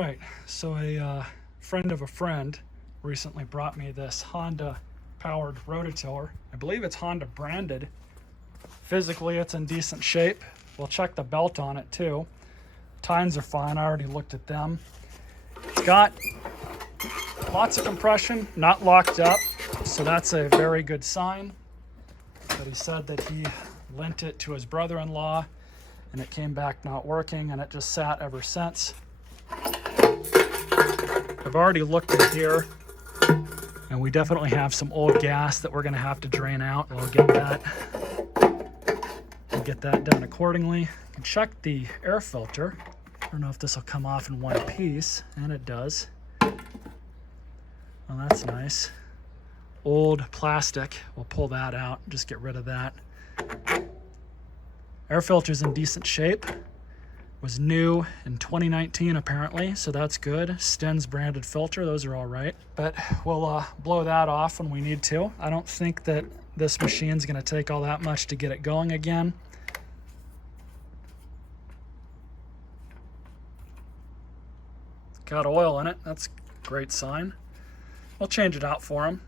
right, so a friend of a friend recently brought me this Honda powered rototiller. I believe it's Honda branded. Physically it's in decent shape. We'll check the belt on it too. Tines are fine, I already looked at them. It's got lots of compression, not locked up, so that's a very good sign. But he said that he lent it to his brother-in-law and it came back not working, and it just sat ever since. I've already looked in here, and we definitely have some old gas that we're going to have to drain out. We'll get that done accordingly. I can check the air filter. I don't know if this will come off in one piece, and it does. Well, that's nice. Old plastic. We'll pull that out, just get rid of that. Air filter's in decent shape. Was new in 2019 apparently, so that's good. Sten's branded filter, those are all right. But we'll blow that off when we need to. I don't think that this machine's gonna take all that much to get it going again. Got oil in it, that's a great sign. We'll change it out for him.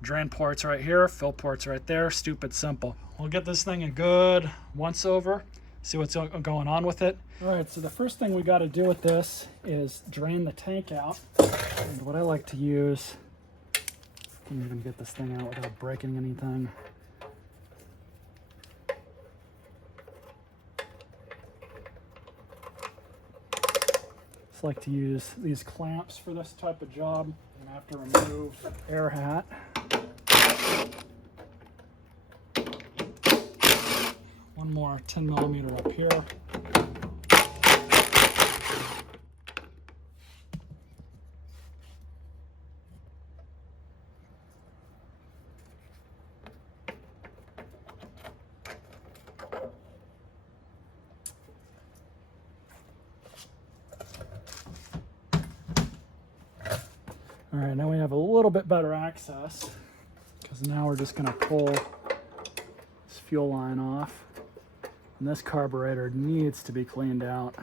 Drain ports right here, fill ports right there, stupid simple. We'll get this thing a good once over, see what's going on with it. All right, so the first thing we got to do with this is drain the tank out. And what I like to use, I can even get this thing out without breaking anything. Just like to use these clamps for this type of job. I'm gonna have to remove the air hat. One more 10mm up here. All right, now we have a little bit better access, because now we're just going to pull this fuel line off. And this carburetor needs to be cleaned out.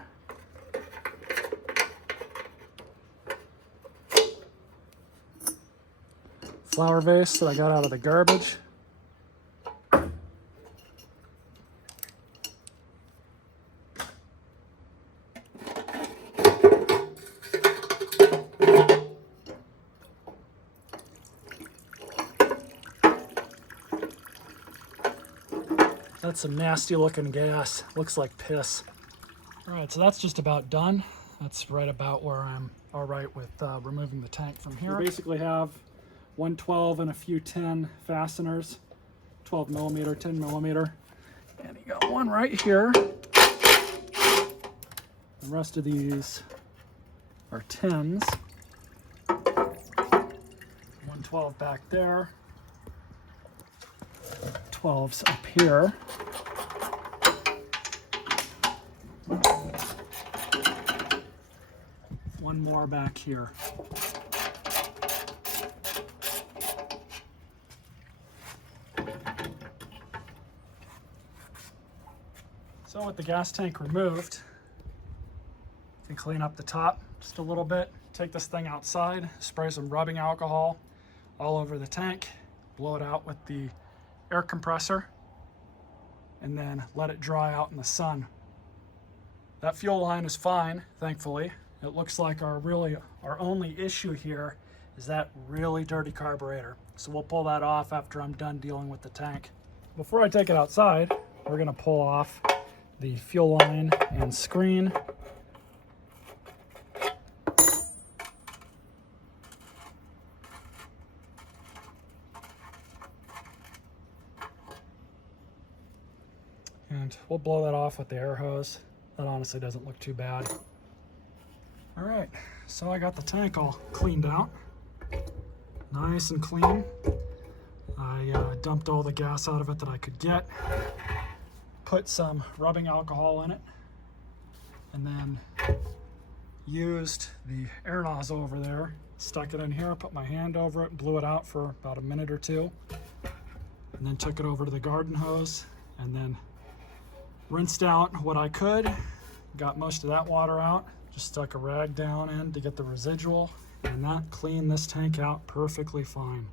Flower vase that I got out of the garbage. That's some nasty looking gas. Looks like piss. All right, so that's just about done. That's right about where I'm all right with removing the tank from here. We basically have 112 and a few 10 fasteners, 12mm, 10mm. And you got one right here. The rest of these are 10s. 112 back there. 12s up here. One more back here. So with the gas tank removed, you can clean up the top just a little bit. Take this thing outside, spray some rubbing alcohol all over the tank, blow it out with the air compressor, and then let it dry out in the sun. That fuel line is fine, thankfully. It looks like our only issue here is that really dirty carburetor. So we'll pull that off after I'm done dealing with the tank. Before I take it outside, we're gonna pull off the fuel line and screen. And we'll blow that off with the air hose. That honestly doesn't look too bad. All right, so I got the tank all cleaned out. Nice and clean. I dumped all the gas out of it that I could get. Put some rubbing alcohol in it. And then used the air nozzle over there. Stuck it in here, put my hand over it, blew it out for about a minute or two. And then took it over to the garden hose and then rinsed out what I could, Got most of that water out. Just stuck a rag down in to get the residual, and that cleaned this tank out perfectly fine.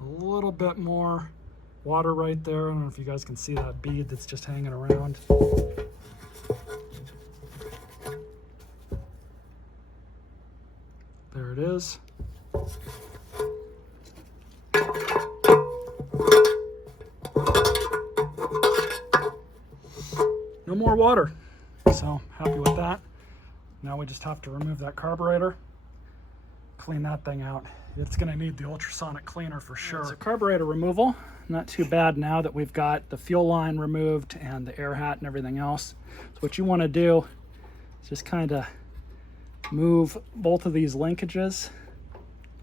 A little bit more water right there. I don't know if you guys can see that bead that's just hanging around. There it is. No more water, so happy with that. Now we just have to remove that carburetor, clean that thing out. It's going to need the ultrasonic cleaner for sure. So carburetor removal, not too bad now that we've got the fuel line removed and the air hat and everything else. So what you want to do is just kind of move both of these linkages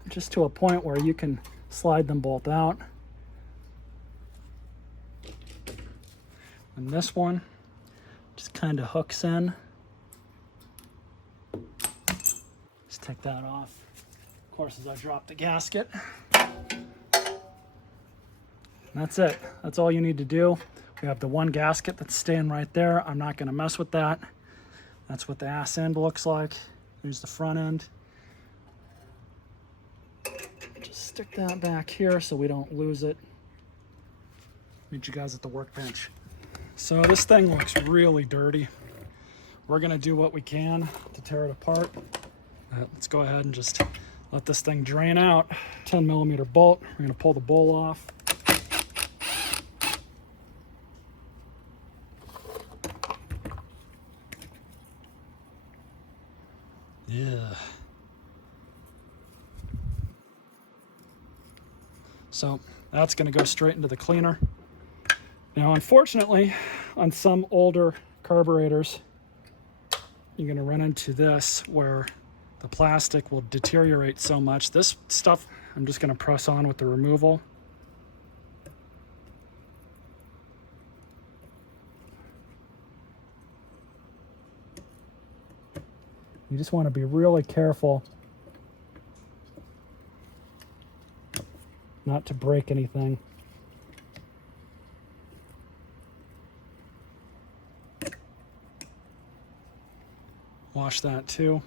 just to a point where you can slide them both out. And this one just kind of hooks in. Just take that off. Of course, as I drop the gasket. And that's it. That's all you need to do. We have the one gasket that's staying right there. I'm not going to mess with that. That's what the ass end looks like. Here's the front end. Just stick that back here so we don't lose it. Meet you guys at the workbench. So this thing looks really dirty. We're going to do what we can to tear it apart. Let's go ahead and just let this thing drain out. 10mm bolt. We're going to pull the bowl off. Yeah. So that's going to go straight into the cleaner. Now, unfortunately, on some older carburetors, you're going to run into this where the plastic will deteriorate so much. This stuff, I'm just going to press on with the removal. You just want to be really careful not to break anything. Wash that too.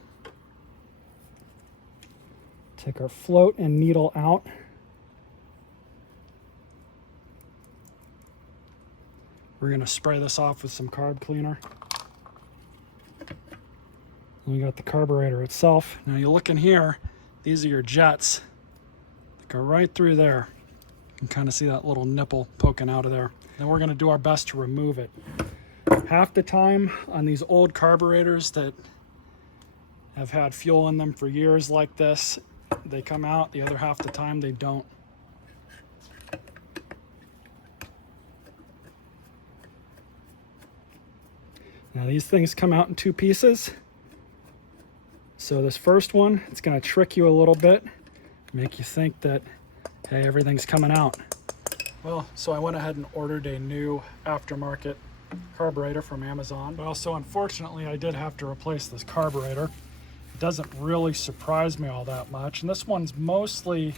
Take our float and needle out. We're going to spray this off with some carb cleaner. And we got the carburetor itself. Now you look in here, these are your jets that go right through there. You can kind of see that little nipple poking out of there. Then we're going to do our best to remove it. Half the time on these old carburetors that have had fuel in them for years like this, they come out. The other half the time they don't. Now these things come out in two pieces. So this first one, it's going to trick you a little bit, make you think that, hey, everything's coming out. Well, so I went ahead and ordered a new aftermarket carburetor from Amazon. Well, so unfortunately I did have to replace this carburetor. It doesn't really surprise me all that much. And this one's mostly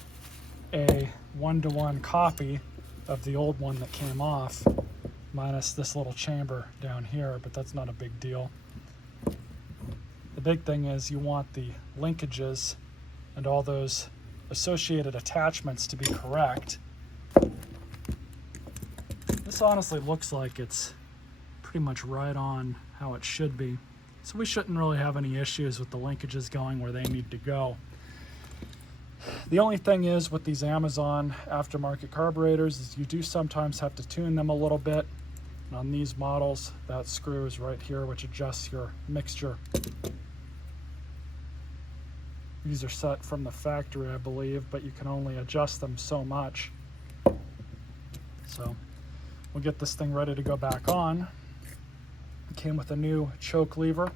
a one-to-one copy of the old one that came off, minus this little chamber down here, but that's not a big deal. The big thing is you want the linkages and all those associated attachments to be correct. This honestly looks like it's pretty much right on how it should be. So we shouldn't really have any issues with the linkages going where they need to go. The only thing is with these Amazon aftermarket carburetors is you do sometimes have to tune them a little bit. And on these models, that screw is right here, which adjusts your mixture. These are set from the factory, I believe, but you can only adjust them so much. So we'll get this thing ready to go back on. It came with a new choke lever,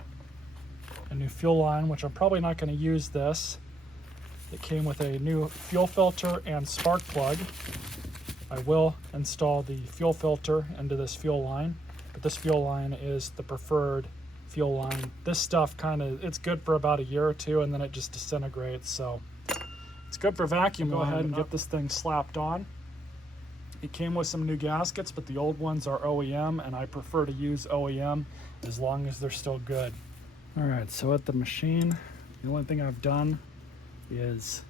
a new fuel line, which I'm probably not going to use this. It came with a new fuel filter and spark plug. I will install the fuel filter into this fuel line, but this fuel line is the preferred fuel line. This stuff it's good for about a year or two, and then it just disintegrates, so it's good for vacuum. Go ahead and get this thing slapped on. It came with some new gaskets, but the old ones are OEM, and I prefer to use OEM as long as they're still good. All right, so at the machine, the only thing I've done is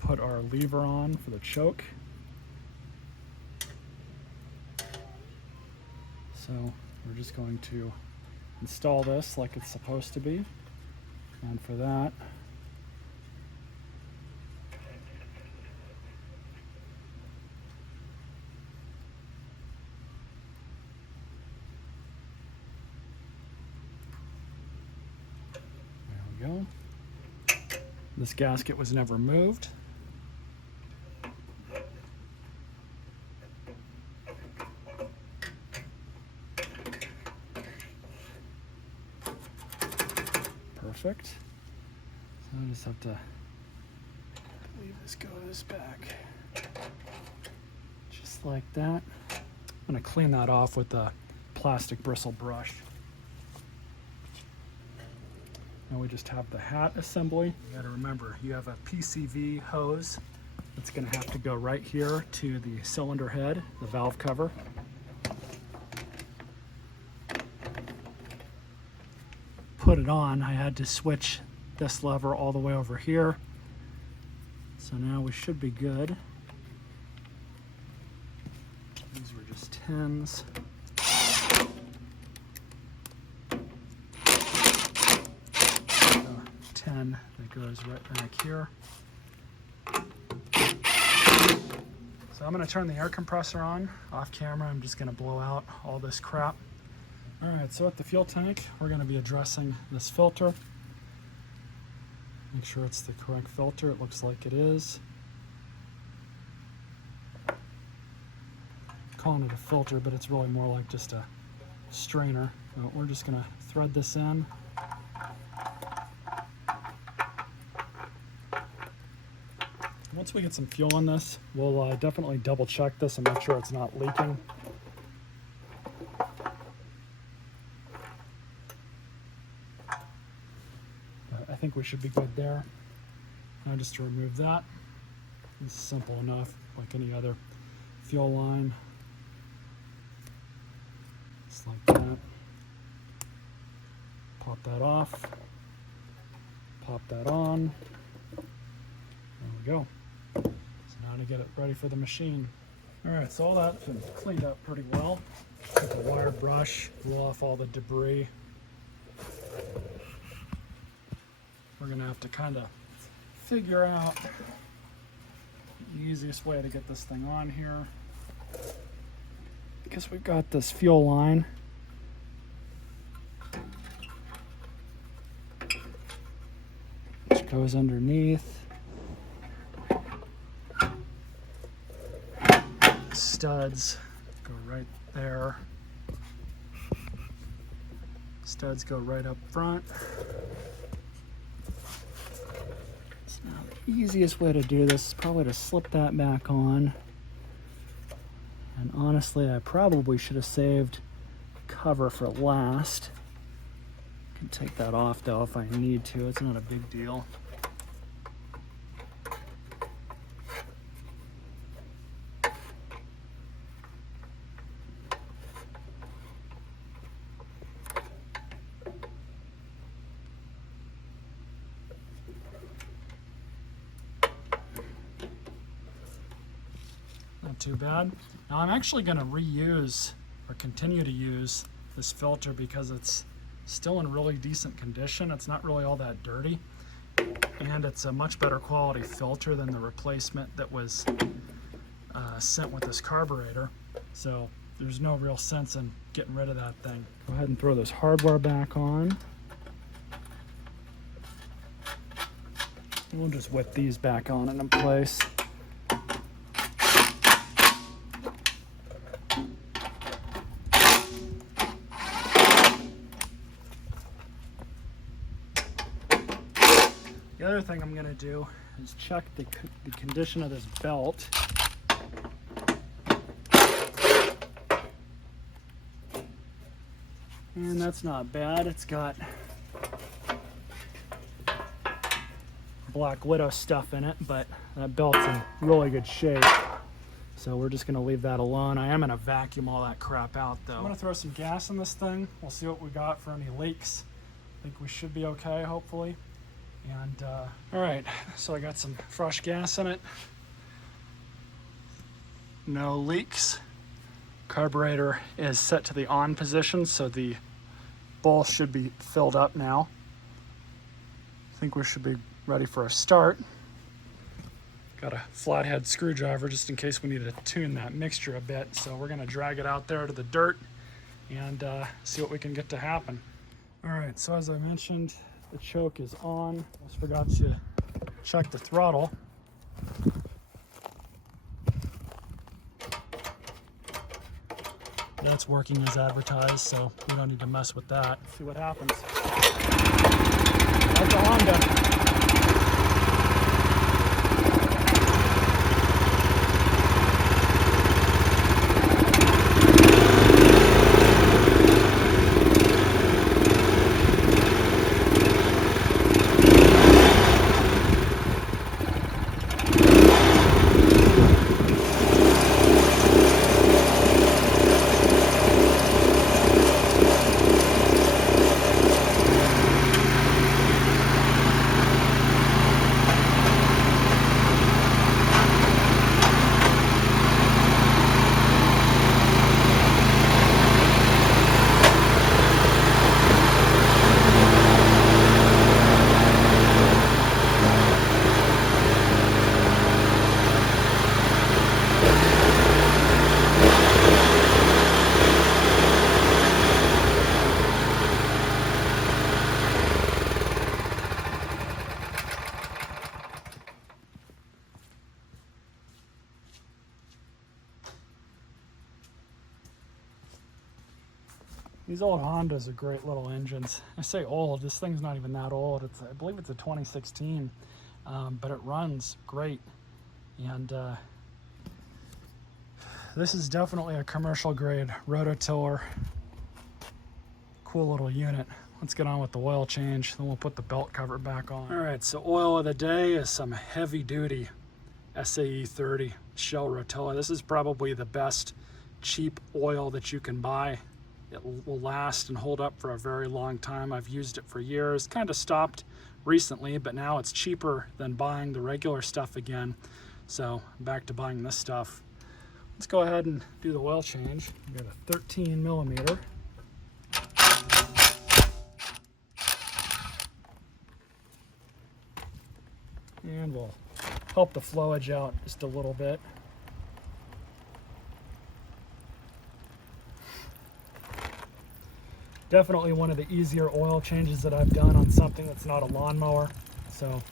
put our lever on for the choke. So we're just going to install this like it's supposed to be. And for that, there we go. This gasket was never moved. Perfect. So I just have to leave this go to this back. Just like that. I'm going to clean that off with a plastic bristle brush. Now we just have the hat assembly. You got to remember, you have a PCV hose that's going to have to go right here to the cylinder head, the valve cover. Put it on, I had to switch this lever all the way over here. So now we should be good. These were just 10s. 10 that goes right back here. So I'm going to turn the air compressor on off camera. I'm just going to blow out all this crap. All right, so at the fuel tank, we're going to be addressing this filter. Make sure it's the correct filter. It looks like it is. Calling it a filter, but it's really more like just a strainer. So we're just going to thread this in. Once we get some fuel on this, we'll definitely double check this and make sure it's not leaking. I think we should be good there. Now just to remove that, it's simple enough, like any other fuel line. Just like that. Pop that off. Pop that on. There we go. So now to get it ready for the machine. All right, so all that's been cleaned up pretty well. With a wire brush, blow off all the debris. We're gonna have to kind of figure out the easiest way to get this thing on here. Because we've got this fuel line. Which goes underneath. Studs go right there. Studs go right up front. Now the easiest way to do this is probably to slip that back on. And honestly, I probably should have saved cover for last. I can take that off though if I need to. It's not a big deal. Not too bad. Now I'm actually going to reuse or continue to use this filter because it's still in really decent condition. It's not really all that dirty, and it's a much better quality filter than the replacement that was sent with this carburetor. So there's no real sense in getting rid of that thing. Go ahead and throw this hardware back on. We'll just whip these back on and in place. The other thing I'm going to do is check the condition of this belt. And that's not bad. It's got Black Widow stuff in it, but that belt's in really good shape. So we're just gonna leave that alone. I am gonna vacuum all that crap out though. I'm gonna throw some gas in this thing. We'll see what we got for any leaks. I think we should be okay, hopefully. And all right, so I got some fresh gas in it. No leaks. Carburetor is set to the on position, so the bowl should be filled up now. I think we should be ready for a start. Got a flathead screwdriver just in case we need to tune that mixture a bit. So we're gonna drag it out there to the dirt and see what we can get to happen. All right, so as I mentioned, the choke is on. Almost forgot to check the throttle. That's working as advertised, so we don't need to mess with that. Let's see what happens. That's a Honda. These old Hondas are great little engines. I say old, this thing's not even that old. I believe it's a 2016, but it runs great. And this is definitely a commercial grade rototiller. Cool little unit. Let's get on with the oil change, then we'll put the belt cover back on. All right, so oil of the day is some heavy duty SAE 30 Shell Rototiller. This is probably the best cheap oil that you can buy. It will last and hold up for a very long time. I've used it for years. Kind of stopped recently, but now it's cheaper than buying the regular stuff again. So I'm back to buying this stuff. Let's go ahead and do the oil change. We got a 13 millimeter. And we'll help the flowage out just a little bit. Definitely one of the easier oil changes that I've done on something that's not a lawnmower. So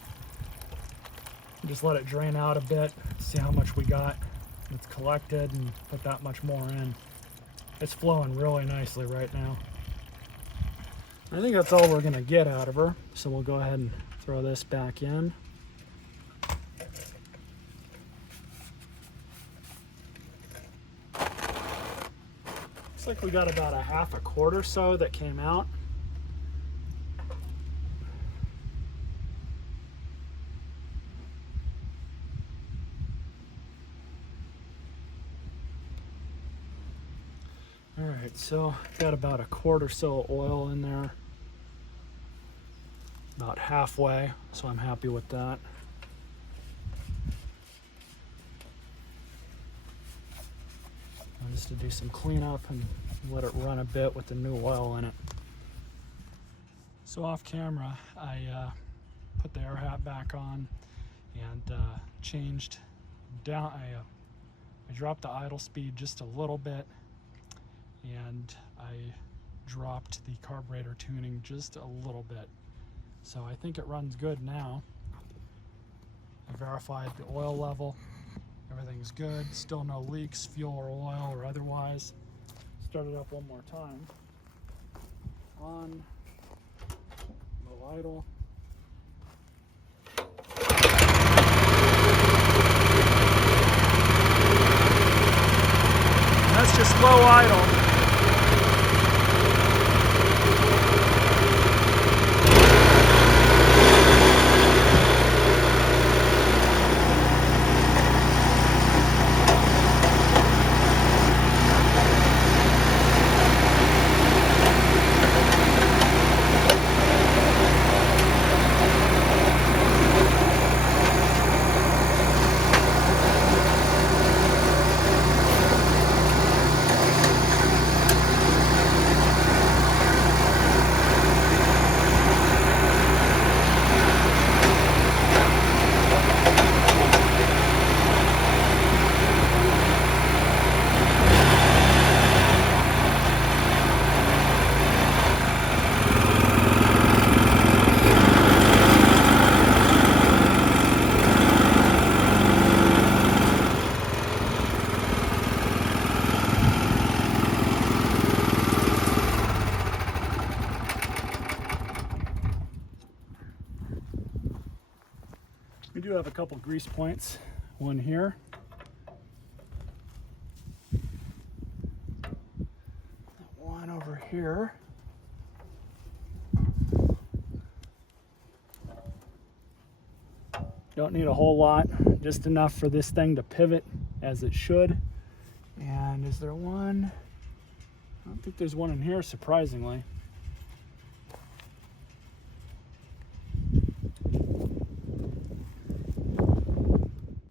just let it drain out a bit, see how much we got that's collected, and put that much more in. It's flowing really nicely right now. I think that's all we're gonna get out of her. So we'll go ahead and throw this back in. Looks like we got about a half a quart or so that came out. All right, so got about a quart or so of oil in there. About halfway, so I'm happy with that. Just to do some cleanup and let it run a bit with the new oil in it. So off camera, I put the air hat back on and changed down. I dropped the idle speed just a little bit, and I dropped the carburetor tuning just a little bit. So I think it runs good now. I verified the oil level. Everything's good, still no leaks, fuel or oil or otherwise. Start it up one more time. On, low idle. And that's just low idle. We do have a couple grease points, one here. One over here. Don't need a whole lot, just enough for this thing to pivot as it should. And is there one? I don't think there's one in here, surprisingly.